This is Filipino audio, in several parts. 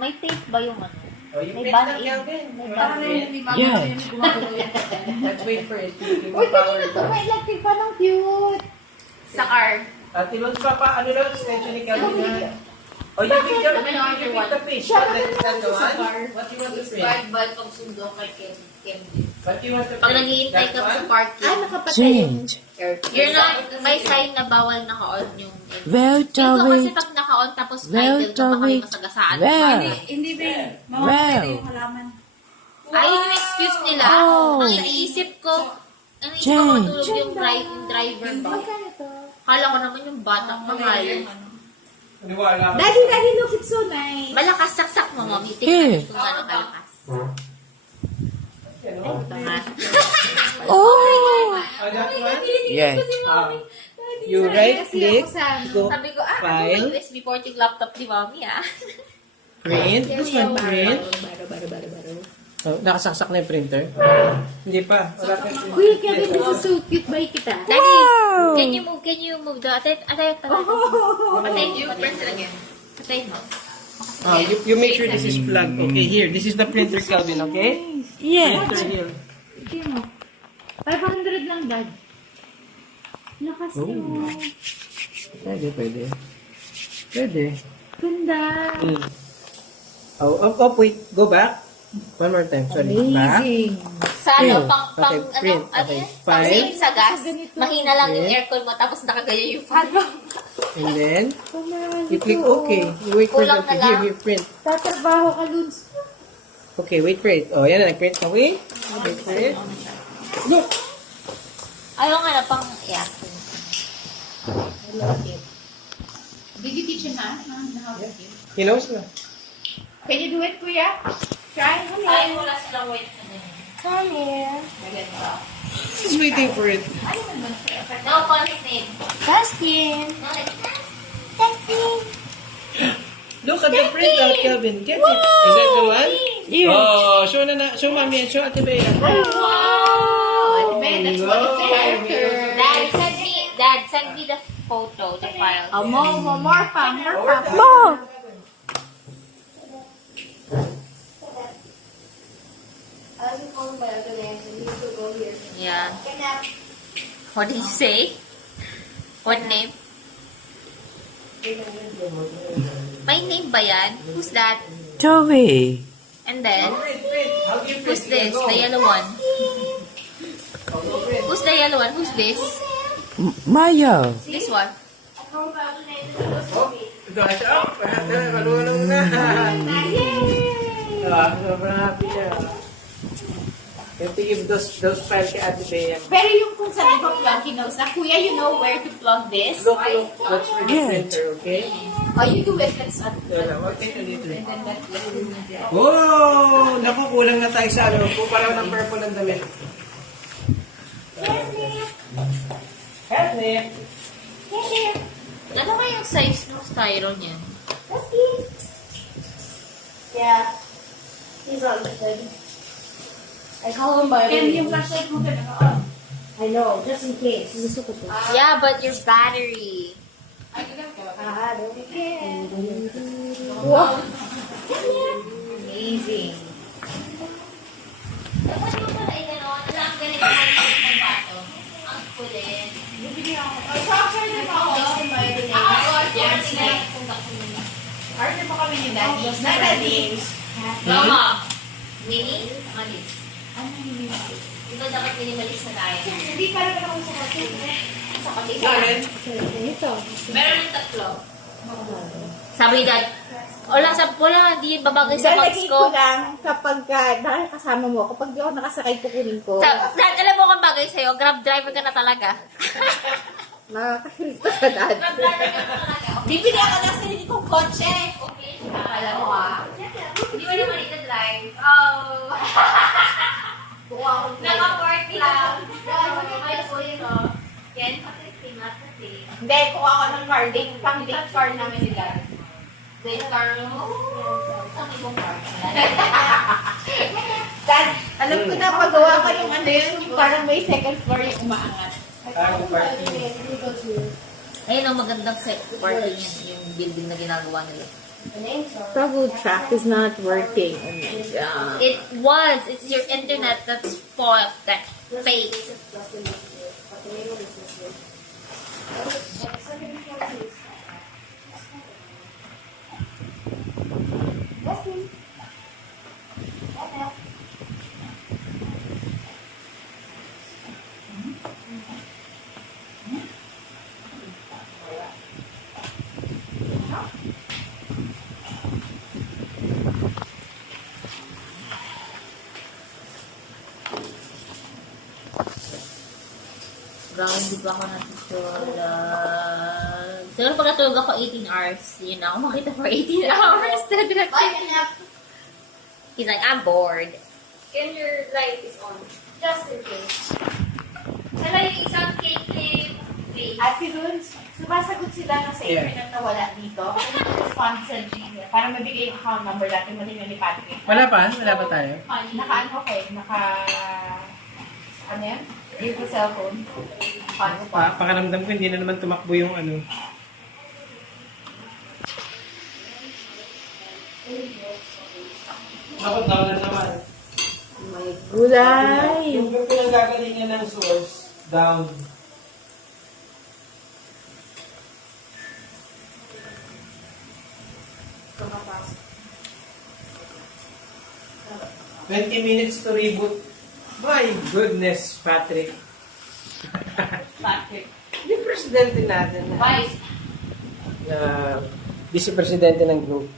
may tape ba yung ano? Oh, you May print band lang aid. yan, Ben. May You band want aid. print? Yeah. Let's wait for it. Give Uy, me power. kanina ito may electric pa ng cute. Sa car. Ate Lons pa ano lang, extension ni Calvin na. Oh, you pick the, you pick the fish. What, that's the one? What you want to print? Bal pag sundo kay Ken. What you want to print? Pag naghihintay ka That sa one? parking, Ay, nakapatay yung Change. you're not, may sign na bawal naka-on yung Well, Dito kasi Joey. pag naka-on tapos Well, idle ka baka may Joey. masagasaan. Well. Hindi ba? Well. yung halaman. Ay, yung excuse nila. Oh. Ang iniisip ko, ang iniisip ko Change. matulog yung driver ba? Magkano to? Kala ko naman yung bata, mahal. Maniwala ka. Daddy, look, it's so nice. Malakas, saksak mo, mami. Eh. Tingnan mo kung gano'ng kalakas. Ay, tama. Oh. That one? Yeah. You right click, go Sabi ko, File. ano USB porting laptop ni mami, ah. print. This one print. Oh, nakasaksak na yung printer? Hindi pa. Wala pa. Kuya Kevin, this is so cute. Bye kita. Daddy, Wow. can you move the, atay, pala. Patayin mo, print again. Patayin mo. Oh, you make sure this is plugged. Okay, here. This is the printer, Calvin, okay? Yeah. Printer here. Sige mo. 500 lang, Dad. Lakas Oh. mo. Pwede. Pwede. Ganda. Mm. Oh, wait. Go back. One more time. Sorry. Back. Amazing. Sa ano, Print. pang, Okay, print. ano Okay, yan? file. Pang save sa gas, Ganito. mahina lang yung Okay. aircon mo, tapos nakagaya yung fan mo. And then, Kamahal you click ito. OK. You wait for Kulang the na lang. here, print. Tatrabaho ka, Luns. Okay, wait for it. Oh, yan na. Nag-print. Okay? Wait for it. Look! Ayaw nga na pang, yeah. Did you teach him math? He knows na. Can you do it, Kuya? Try. Ayaw wala silang wait. Come here. He's waiting for it. No, call his name. Baskin. No, like, Look at the print out, Kelvin. Get it. Is that the one? Yeah. Oh, show show mommy and show Ate Bea. wow! Man, that's what it's character. Dad, send me the photo, the file. Oh, more pa. More. Yeah. What did you say? What name? My name ba yan? Who's that? Joey. And then, Print, print. How do you print? who's this? The yellow one. Who's the yellow one? Who's this? Mayo. This one. Oh, ito na siya. Marunong na. Sobrang happy siya. You have to give those files kay Ate Bea. Pero yung kung saan ko plug, he knows na, Kuya, you know where to plug this? Look, that's for the Yes. printer, okay? Oh, you do it. Let's Okay, dito. Oh! Naku, kulang na tayo sa ano. Kumpara ng purple ang damit. Help me! Ano kayang size ng styro niyan? Yeah. He's on the thing. I call him by And yung flashlight mo ka naka-on. I know, just in case. Gusto ko to. Yeah, but your battery. Ah, don't care. Wow. Amazing. Dapat yung pala ay gano'n. Alam, ang galing ng bato. Ang kulit. Order pa kami ni Daddy. Na Daddy. Mama. Mini? Malis. Ano yung hindi? Ito dapat minimalist na tayo. Hindi pa rin ako sa kotse. Sa kapisa. Karen? Ito. Meron yung tatlo. Sabi ni Dad, wala, hindi yun babagay sa box Lalagay ko. ko lang kapag nakakasama mo. Kapag di ako nakasakay, kukunin ko. Dad, alam mo kung bagay sa'yo, grab driver ka na talaga. Nakakahirito ka, Dad. Grab driver ka na talaga. Bibili ako ng sarili kong kotse. Okay, alam mo Hindi mo naman ita-drive. Oh. Naka-park lang. May ulit, oh. Ken, patiting. Hindi, kuha ako ng car. Pang-date car namin ni Dad. Date car mo? Ang ibang car. Dad, alam ko na pagawa ka yung ano yun, yung parang may second floor yung umaangat. Parang parking. Ayun ang magandang set parking yan, yung building na ginagawa nila. The name's on. Bravo track is not working. Oh my god. It was. It's your internet that's fault. That's fake. Plus the name here. But the name is this here. What's the name for this? That's me. Okay. Brown, di ba ako natutulog? Siguro pag natulog ako 18 hours, yun na ako makita for 18 hours. He's like, I'm bored. And your light is on. Just in case. Hala yung isang cake name. Ate Runes, sumasagot sila ng sa Yeah. internet na wala dito. Ano yung response sa Gmail? Para mabigay yung account number natin mo din ni Patrick. Wala pa? Wala pa tayo? Naka-ano ko eh, ano yan? Yung cellphone. Pakaramdam ko, hindi na naman tumakbo yung ano. Dapat daw na naman. May gulay! Yung pinanggagalingan ng source, down. "20 minutes to reboot." My goodness, Patrick. Patrick. Yung presidente natin. Vice. Vice-presidente ng group.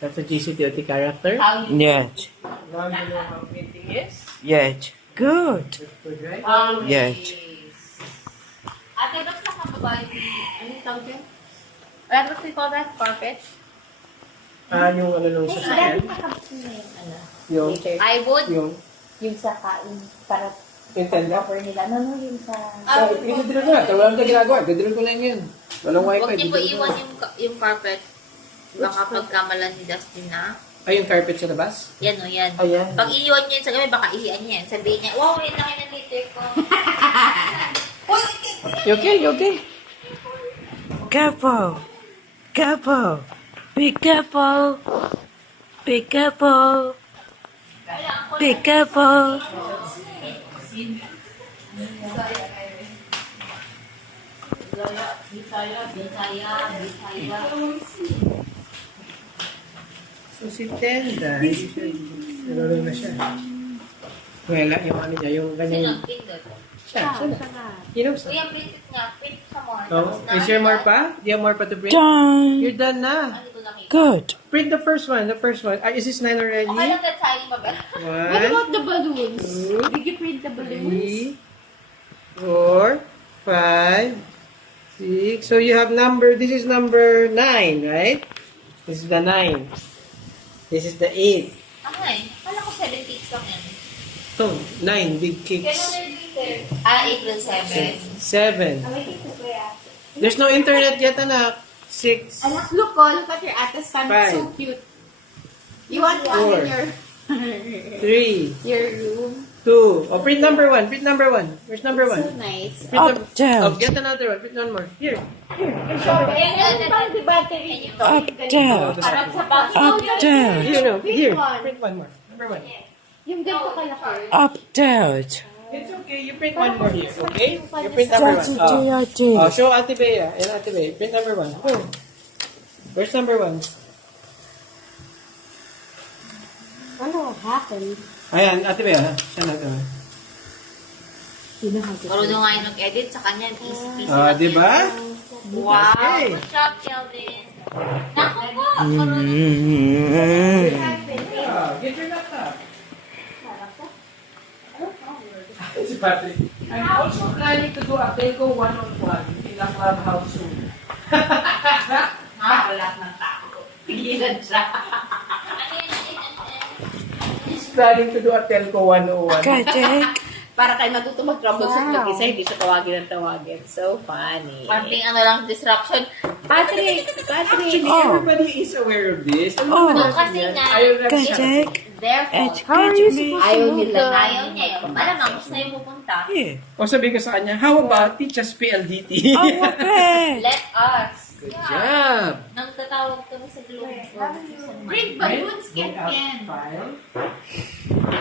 That's a GCTOT character. How you Yes. Now you know how printing is. Yes. Good. That's good, right? Yes. Ate, ba't nakababa yung, ano yung tawag yun? What do you call that? Carpet? Yung ano nung sasakyan. ano? Yung, Later. I would. Yung sa kain. Para yung tenda. cover nila. No, yung sa... Pinadrill ko na. Wala nang ginagawa. Dadrill ko lang yan. Walang wifi. Huwag niyo po didrill ko iwan lang. yung carpet. Baka pagkamalan ni Dustin na. Ay, yung carpet sa labas? Yan o, yan. Ayan. Pag iiwan niyo yun sa gabi, baka ihian niya yan. Sabihin niya, wow, yan lang yung litter ko. You okay? You okay? Careful. Careful. Be careful. Be careful. Be careful. Bisaya. So, si Tenda, nalulong na siya. Wala, yung ano niya, yung Sino? kanyang... Pindot. Siya. Hinubsa. Kuya, print it nga. Print ka more. Oh, is there more pa? Do you have more pa to print? Done. You're done na. Ano ito nakita? Good. Print the first one, the first one. Is this 9 already? Okay lang that signing ba ba? What One, about the balloons? Two, Did you print the balloons? 3, 4, 5, 6. So you have number, this is number 9, right? This is the 9. This is the 8. Okay. Kala ko 7 cakes lang yan. So, 9 big cakes. April 7. 7. I'm making this way after. There's no internet yet, anak. 6. Anak, look at your ate stand. Five. So cute. You want Four. one in your 3, your room? 2. Oh, print number 1. Print number 1. Where's number 1? So nice. Print Up, down. Oh, get another one. Print one more. Here. Di battery ito? Up, down. Harap sa box. Up, down. Here, no. Here. one. Print one more. Number 1. Yung ganito kalaki. Up, down. It's okay. You print one more here, okay? You print number 1. That's Oh. what Oh, I show Ate Bea. And Ate Bea. Print number 1. Go. Where's number 1? Ano happened? Ayan, Ate Bea. Siya na ito. Marunong nga yung nag-edit sa kanya. Easy-peasy. Ah, lang di yan. ba? Wow. Okay. Good job, Kelvin. Naku po. Ah, get your laptop. Si Patrick. I'm also planning to do a telco one-on-one in a clubhouse soon. Wala ng tao. Pigilan siya. He's planning to do a telco 101. Kajek. Para tayo matuto mag-troubleshoot mag-isa, hindi siya tawagin ng tawagin. So funny. Konting ano lang, disruption. Patrick! Actually, Oh. everybody is aware of this. Alam Oh. naman natin Kasi yan. nga, Ayaw na Can siya. check. Therefore, Educate me. ayaw nila. Ayaw niya yun. Malamang gusto niya pupunta. Yeah. O sabi ko sa kanya, how about teach us PLDT? Oh, okay. Let us. Good job! Nang tatawag kami sa Globe. Bring balloons, Look Ken out, Ken. file.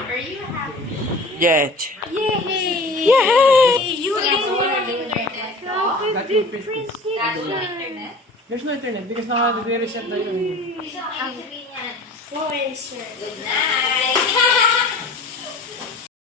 Are you happy? Yet. Yay! Yay! You Yes, and we're internet. That will fit this. Kaso yung internet. There's no internet because naka-reset na yun. Isang sabihin yan. Boy, sir. Good night!